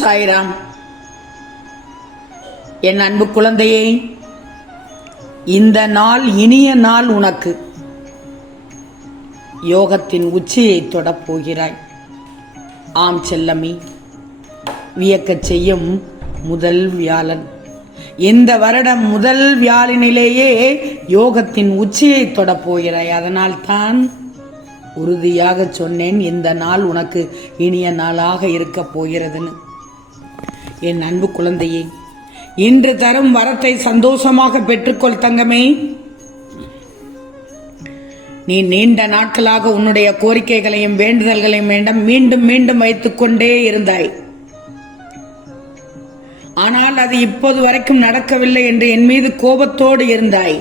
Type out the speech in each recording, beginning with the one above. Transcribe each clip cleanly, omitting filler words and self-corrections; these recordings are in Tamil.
சாய்ராம். என் அன்பு குழந்தையே, இந்த நாள் இனிய நாள். உனக்கு யோகத்தின் உச்சியை தொடப் போகிறாய். ஆம் செல்லமி, வியக்கச் செய்யும் முதல் வியாழன். இந்த வருடம் முதல் வியாழனிலேயே யோகத்தின் உச்சியை தொடப் போகிறாய். அதனால் தான் உறுதியாக சொன்னேன், இந்த நாள் உனக்கு இனிய நாளாக இருக்க போகிறதுன்னு. என் அன்பு குழந்தையே, இன்று தரும் வரத்தை சந்தோஷமாக பெற்றுக்கொள் தங்கமே. நீ நீண்ட நாட்களாக உன்னுடைய கோரிக்கைகளையும் வேண்டுதல்களையும் மீண்டும் மீண்டும் வைத்துக் கொண்டே இருந்தாய். ஆனால் அது இப்போது வரைக்கும் நடக்கவில்லை என்று என் மீது கோபத்தோடு இருந்தாய்.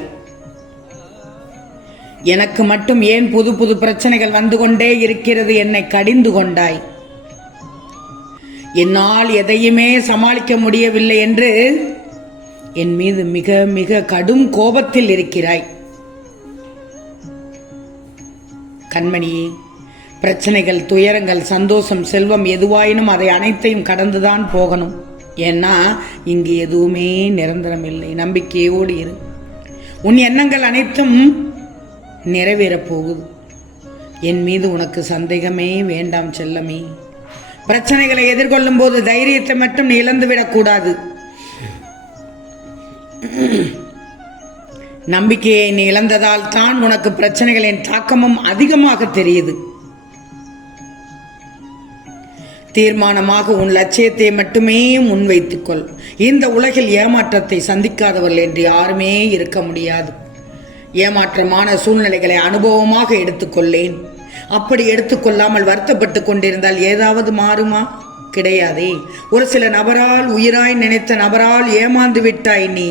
எனக்கு மட்டும் ஏன் புது புது பிரச்சனைகள் வந்து கொண்டே இருக்கிறது, என்னை கடிந்து கொண்டாய். என்னால் எதையுமே சமாளிக்க முடியவில்லை என்று என் மீது மிக மிக கடும் கோபத்தில் இருக்கிறாய். கண்மணியே, பிரச்சனைகள், துயரங்கள், சந்தோஷம், செல்வம் எதுவாயினும் அதை அனைத்தையும் கடந்துதான் போகணும். ஏன்னா இங்கு எதுவுமே நிரந்தரம் இல்லை. நம்பிக்கையோடு இரு. உன் எண்ணங்கள் அனைத்தும் நிறைவேறப் போகுது. என் மீது உனக்கு சந்தேகமே வேண்டாம் செல்லமே. பிரச்சனைகளை எதிர்கொள்ளும் போது தைரியத்தை மட்டும் நீ இழந்துவிடக் கூடாது. நம்பிக்கையை நீ இழந்ததால் தான் உனக்கு பிரச்சனைகளின் தாக்கமும் அதிகமாக தெரியுது. தீர்மானமாக உன் லட்சியத்தை மட்டுமே முன்வைத்துக்கொள். இந்த உலகில் ஏமாற்றத்தை சந்திக்காதவர்கள் என்று யாருமே இருக்க முடியாது. ஏமாற்றமான சூழ்நிலைகளை அனுபவமாக எடுத்துக்கொள்ளேன். அப்படி எடுத்துக்கொள்ளாமல் வருத்தப்பட்டு கொண்டிருந்தால் ஏதாவது மாறுமா? கிடையாதே. ஒரு சில நபரால், உயிராய் நினைத்த நபரால் ஏமாந்து விட்டாய். நீ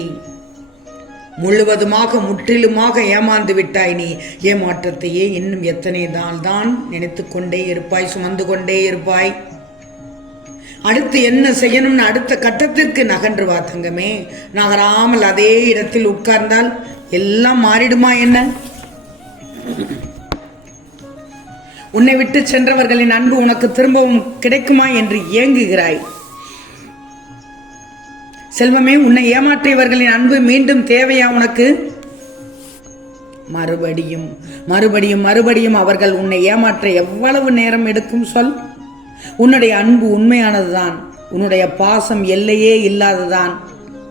முழுவதுமாக முற்றிலுமாக ஏமாந்து விட்டாய். நீ ஏமாற்றத்தையே இன்னும் எத்தனை நாள் தான் நினைத்து கொண்டே இருப்பாய், சுமந்து கொண்டே இருப்பாய். அடுத்து என்ன செய்யணும்னு அடுத்த கட்டத்திற்கு நகன்று வா தங்கமே. நகராமல் அதே இடத்தில் உட்கார்ந்தால் எல்லாம் மாறிடுமா என்ன? உன்னை விட்டு சென்றவர்களின் அன்பு உனக்கு திரும்பவும் கிடைக்குமா என்று ஏங்குகிறாய். செல்வமே, உன்னை ஏமாற்றியவர்களின் அன்பு மீண்டும் தேவையா உனக்கு? மறுபடியும் மறுபடியும் மறுபடியும் அவர்கள் உன்னை ஏமாற்ற எவ்வளவு நேரம் எடுக்கும் சொல்? உன்னுடைய அன்பு உண்மையானதுதான், உன்னுடைய பாசம் எல்லையே இல்லாததான்.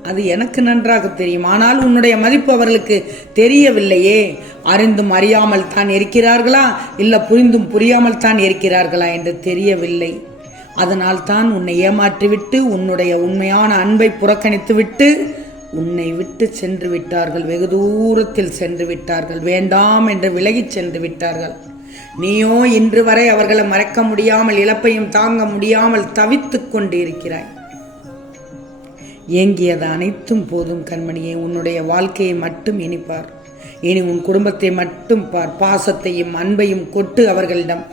அது எனக்கு நன்றாக தெரியும். ஆனால் உன்னுடைய மதிப்பு அவர்களுக்கு தெரியவில்லையே. அறிந்தும் அறியாமல் தான் இருக்கிறார்களா, இல்லை புரிந்தும் புரியாமல் தான் இருக்கிறார்களா என்று தெரியவில்லை. அதனால் தான் உன்னை ஏமாற்றிவிட்டு உன்னுடைய உண்மையான அன்பை புறக்கணித்து விட்டு உன்னை விட்டு சென்று விட்டார்கள். வெகு தூரத்தில் சென்று விட்டார்கள். வேண்டாம் என்று விலகிச் சென்று விட்டார்கள். நீயோ இன்று வரை அவர்களை மறக்க முடியாமல், இழப்பையும் தாங்க முடியாமல் தவித்துக் கொண்டு இருக்கிறாய். ஏங்கியது அனைத்தும் போதும் கண்மணியே. உன்னுடைய வாழ்க்கையை மட்டும் இனிப்பார். இனி உன் குடும்பத்தை மட்டும் பார். பாசத்தையும் அன்பையும் கொட்டு அவர்களிடம்.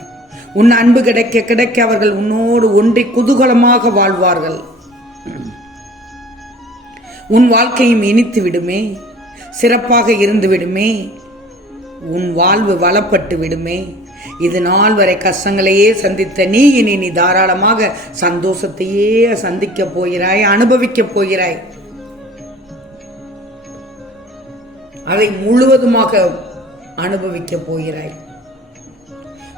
உன் அன்பு கிடைக்க கிடைக்க அவர்கள் உன்னோடு ஒன்றி குதூகலமாக வாழ்வார்கள். உன் வாழ்க்கையும் இனித்து விடுமே, சிறப்பாக இருந்து விடுமே, உன் வாழ்வு வளப்பட்டு விடுமே. இது நாள் வரை கஷ்டங்களையே சந்தித்த நீ இனி நீ தாராளமாக சந்தோஷத்தையே சந்திக்க போகிறாய், அனுபவிக்க போகிறாய். அதை முழுவதுமாக அனுபவிக்க போகிறாய்.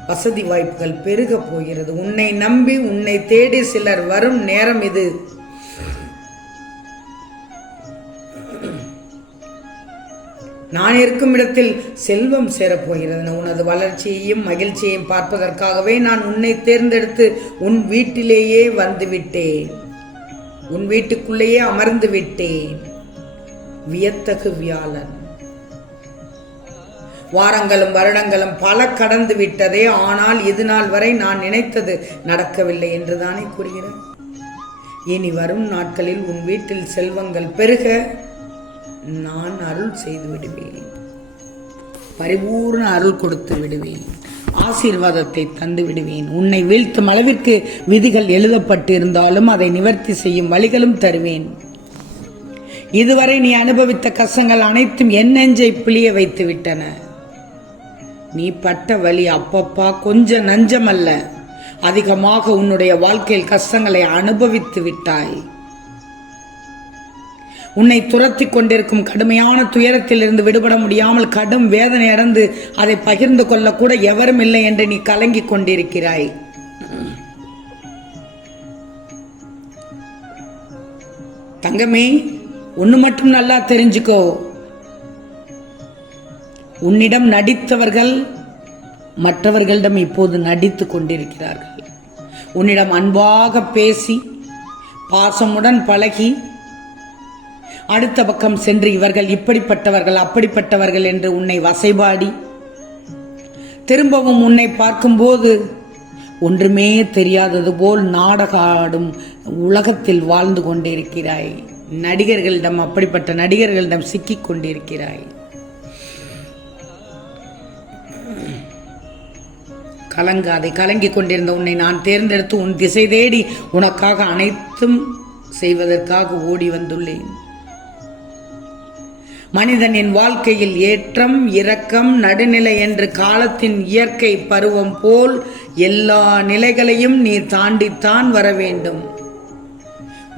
வசதி வாய்ப்புகள் பெருக போகிறது. உன்னை நம்பி உன்னை தேடி சிலர் வரும் நேரம் இது. நான் இருக்கும் இடத்தில் செல்வம் சேரப்போகிறது. உனது வளர்ச்சியையும் மகிழ்ச்சியையும் பார்ப்பதற்காகவே நான் உன்னை தேர்ந்தெடுத்து உன் வீட்டிலேயே வந்து விட்டேன். உன் வீட்டுக்குள்ளேயே அமர்ந்து விட்டேன். வியத்தகு வியாழன். வாரங்களும் வருடங்களும் பல கடந்து விட்டதே. ஆனால் இது நாள் வரை நான் நினைத்தது நடக்கவில்லை என்று தானே கூறுகிறேன். இனி வரும் நாட்களில் உன் வீட்டில் செல்வங்கள் பெருக நான் அருள் செய்து விடுவேன். பரிபூர்ண அருள் கொடுத்து விடுவேன். ஆசீர்வாதத்தை தந்து விடுவேன். உன்னை வீழ்த்தும் அளவிற்கு விதிகள் எழுதப்பட்டு இருந்தாலும் அதை நிவர்த்தி செய்யும் வழிகளும் தருவேன். இதுவரை நீ அனுபவித்த கஷ்டங்கள் அனைத்தும் என் நெஞ்சை பிழிய வைத்து விட்டன. நீ பட்ட வலி அப்பப்பா கொஞ்சம் நஞ்சமல்ல. அதிகமாக உன்னுடைய வாழ்க்கையில் கஷ்டங்களை அனுபவித்து விட்டாய். உன்னை துரத்தி கொண்டிருக்கும் கடுமையான துயரத்திலிருந்து விடுபட முடியாமல் கடும் வேதனை அடைந்து அதை பகிர்ந்து கொள்ளக்கூட எவரும் இல்லை என்று நீ கலங்கிக் கொண்டிருக்கிறாய். தங்கமே, ஒன்று மட்டும் நல்லா தெரிஞ்சுக்கோ. உன்னிடம் நடித்தவர்கள் மற்றவர்களிடம் இப்போது நடித்து கொண்டிருக்கிறார்கள். உன்னிடம் அன்பாக பேசி பாசமுடன் பழகி அடுத்த பக்கம் சென்று இவர்கள் இப்படிப்பட்டவர்கள் அப்படிப்பட்டவர்கள் என்று உன்னை வசைபாடி திரும்பவும் உன்னை பார்க்கும்போது ஒன்றுமே தெரியாதது போல் நாடகாடும் உலகத்தில் வாழ்ந்து கொண்டிருக்கிறாய். நடிகர்களிடம், அப்படிப்பட்ட நடிகர்களிடம் சிக்கிக் கொண்டிருக்கிறாய். கலங்காதை. கலங்கிக் கொண்டிருந்த உன்னை நான் தேர்ந்தெடுத்து உன் திசை தேடி உனக்காக அனைத்தும் செய்வதற்காக ஓடி வந்துள்ளேன். மனிதனின் வாழ்க்கையில் ஏற்றம் இரக்கம் நடுநிலை என்று காலத்தின் இயற்கை பருவம் போல் எல்லா நிலைகளையும் நீ தாண்டித்தான் வர வேண்டும்.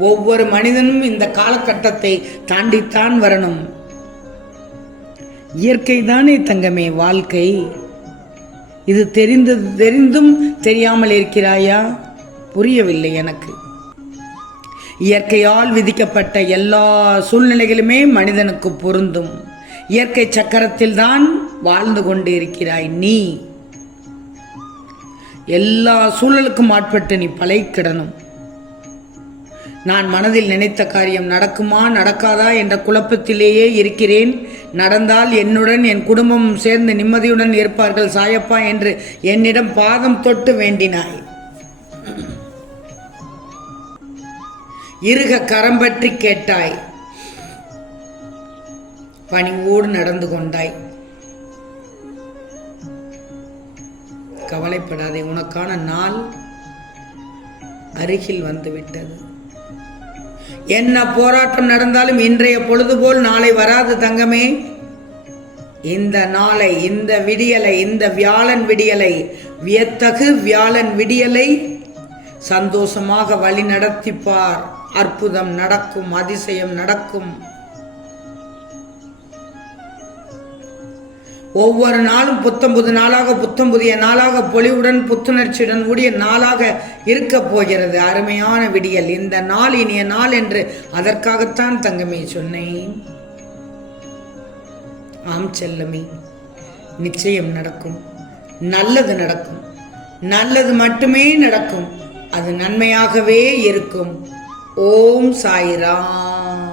ஒவ்வொரு மனிதனும் இந்த காலகட்டத்தை தாண்டித்தான் வரணும். இயற்கை தானே தங்கமே வாழ்க்கை. இது தெரிந்தும் தெரியாமல் இருக்கிறாயா? புரியவில்லை எனக்கு. இயற்கையால் விதிக்கப்பட்ட எல்லா சூழ்நிலைகளுமே மனிதனுக்கு பொருந்தும். இயற்கை சக்கரத்தில் தான் வாழ்ந்து கொண்டு இருக்கிறாய் நீ. எல்லா சூழலுக்கும் ஆட்பட்டு நீ பழகிக்கிடணும். நான் மனதில் நினைத்த காரியம் நடக்குமா நடக்காதா என்ற குழப்பத்திலேயே இருக்கிறேன். நடந்தால் என்னுடன் என் குடும்பமும் சேர்ந்து நிம்மதியுடன் இருப்பார்கள் சாயப்பா என்று என்னிடம் பாதம் தொட்டு வேண்டினாய். இருக கரம் பற்றி கேட்டாய். பணிவோடு நடந்து கொண்டாய். கவலைப்படாதே, உனக்கான நாள் அருகில் வந்துவிட்டது. என்ன போராட்டம் நடந்தாலும் இன்றைய பொழுது போல் நாளை வராது தங்கமே. இந்த நாளை, இந்த விடியலை, இந்த வியாழன் விடியலை, வியத்தகு வியாழன் விடியலை சந்தோஷமாக வழி நடத்திப்பார். அற்புதம் நடக்கும், அதிசயம் நடக்கும். ஒவ்வொரு நாளும் புத்தம்புது நாளாக, புத்தம் புதிய நாளாக, பொலிவுடன் புத்துணர்ச்சியுடன் கூடிய நாளாக இருக்க போகிறது. அருமையான விடியல். இந்த நாள் இனிய நாள் என்று அதற்காகத்தான் தங்கமே சொன்னேன். ஆம் செல்லமே, நிச்சயம் நடக்கும். நல்லது நடக்கும். நல்லது மட்டுமே நடக்கும். அது நன்மையாகவே இருக்கும். ஓம் சாய்ராம்.